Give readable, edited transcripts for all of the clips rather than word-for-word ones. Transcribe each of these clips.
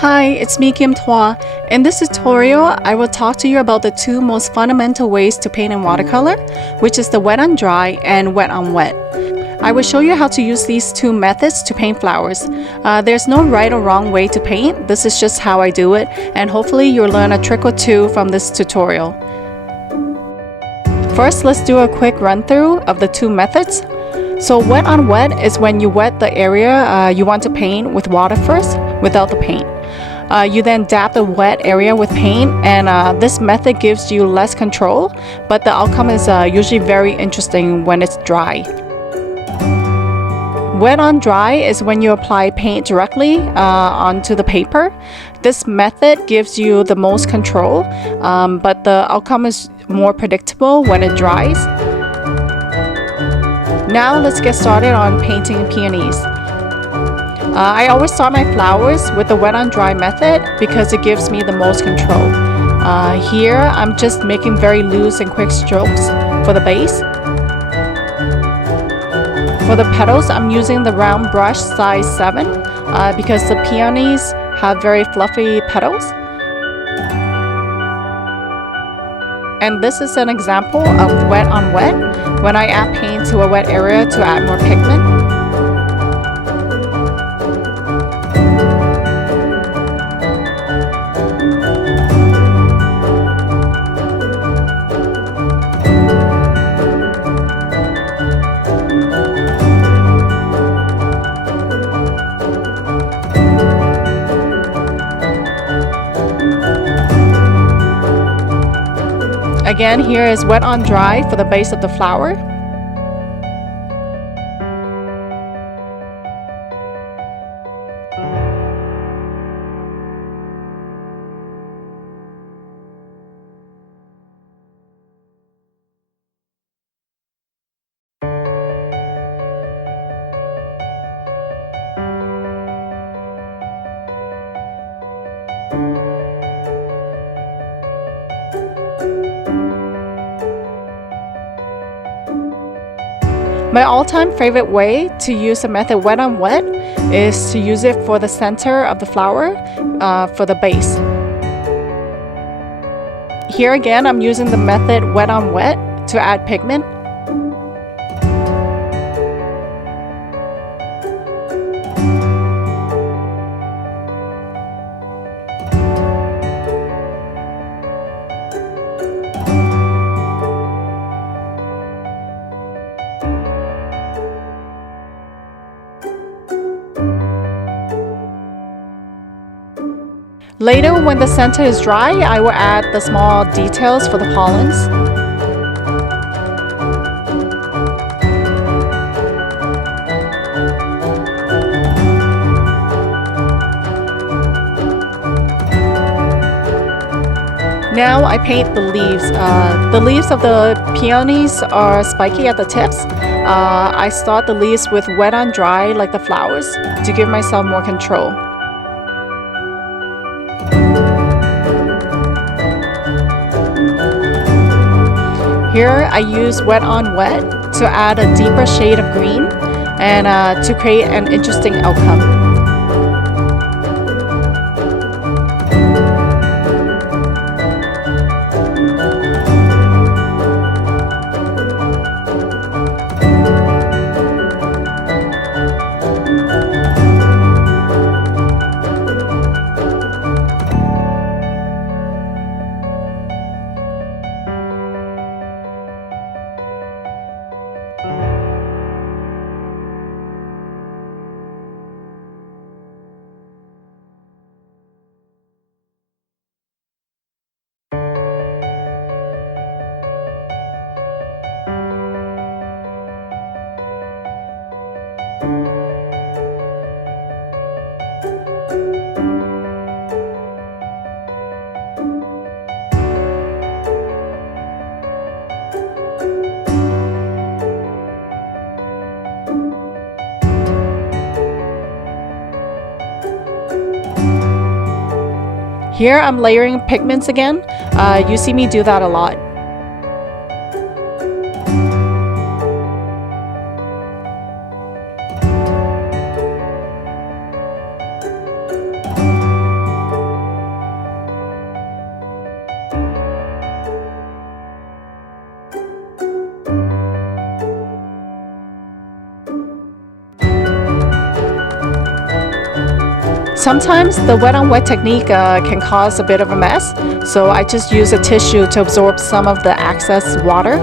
Hi, it's me Kim Twa. In this tutorial, I will talk to you about the two most fundamental ways to paint in watercolor, which is the wet on dry and wet on wet. I will show you how to use these two methods to paint flowers. There's no right or wrong way to paint, this is just how I do it, and hopefully you'll learn a trick or two from this tutorial. First, let's do a quick run through of the two methods. So wet on wet is when you wet the area you want to paint with water first, without the paint. You then dab the wet area with paint, and this method gives you less control, but the outcome is usually very interesting when it's dry. Wet on dry is when you apply paint directly onto the paper. This method gives you the most control, but the outcome is more predictable when it dries. Now let's get started on painting peonies. I always start my flowers with the wet on dry method because it gives me the most control. Here I'm just making very loose and quick strokes for the base. For the petals, I'm using the round brush size 7 because the peonies have very fluffy petals. And this is an example of wet on wet, when I add paint to a wet area to add more pigment. Again, here is wet on dry for the base of the flower. My all-time favorite way to use the method wet on wet is to use it for the center of the flower, for the base. Here again, I'm using the method wet on wet to add pigment. Later, when the center is dry, I will add the small details for the pollens. Now I paint the leaves. The leaves of the peonies are spiky at the tips. I start the leaves with wet on dry like the flowers to give myself more control. Here I use wet on wet to add a deeper shade of green and to create an interesting outcome. Here I'm layering pigments again. You see me do that a lot. sometimes the wet on wet technique can cause a bit of a mess, so I just use a tissue to absorb some of the excess water.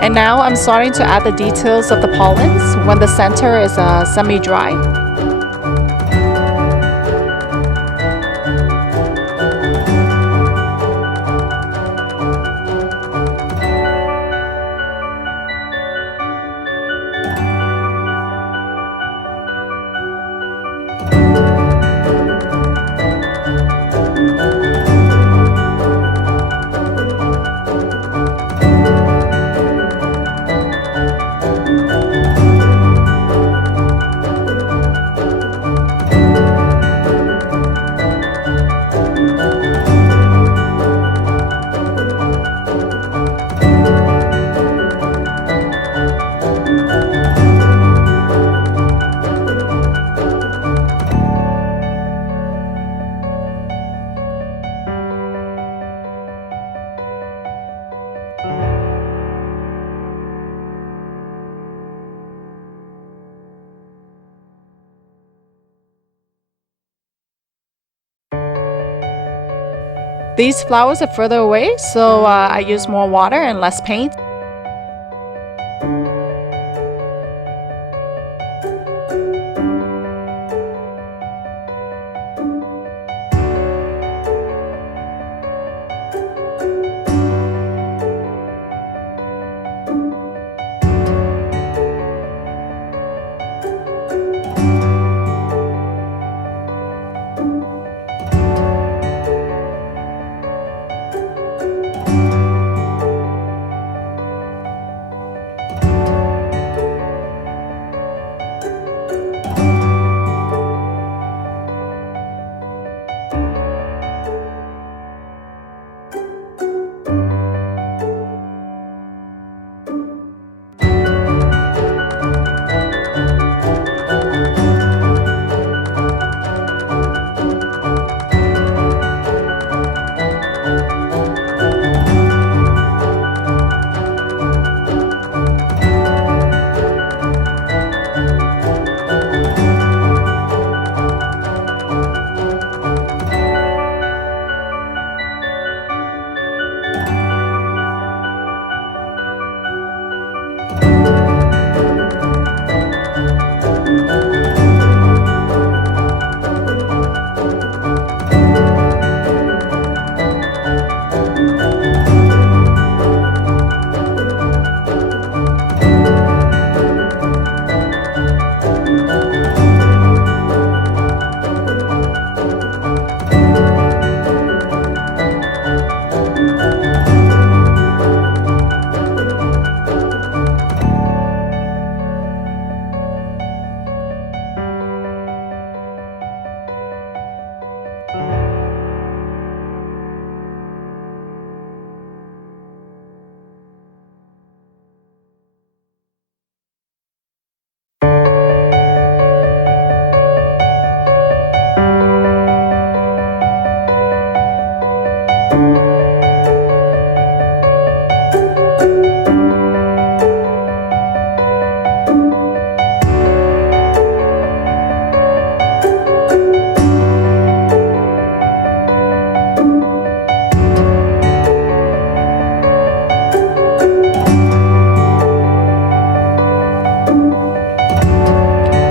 And now I'm starting to add the details of the pollens when the center is semi-dry. These flowers are further away, so I use more water and less paint.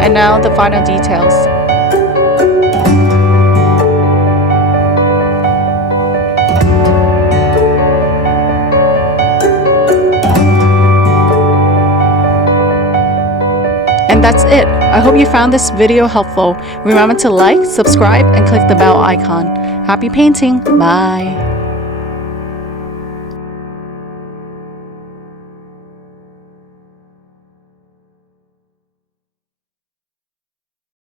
And now the final details. And that's it. I hope you found this video helpful. Remember to like, subscribe, and click the bell icon. Happy painting! Bye!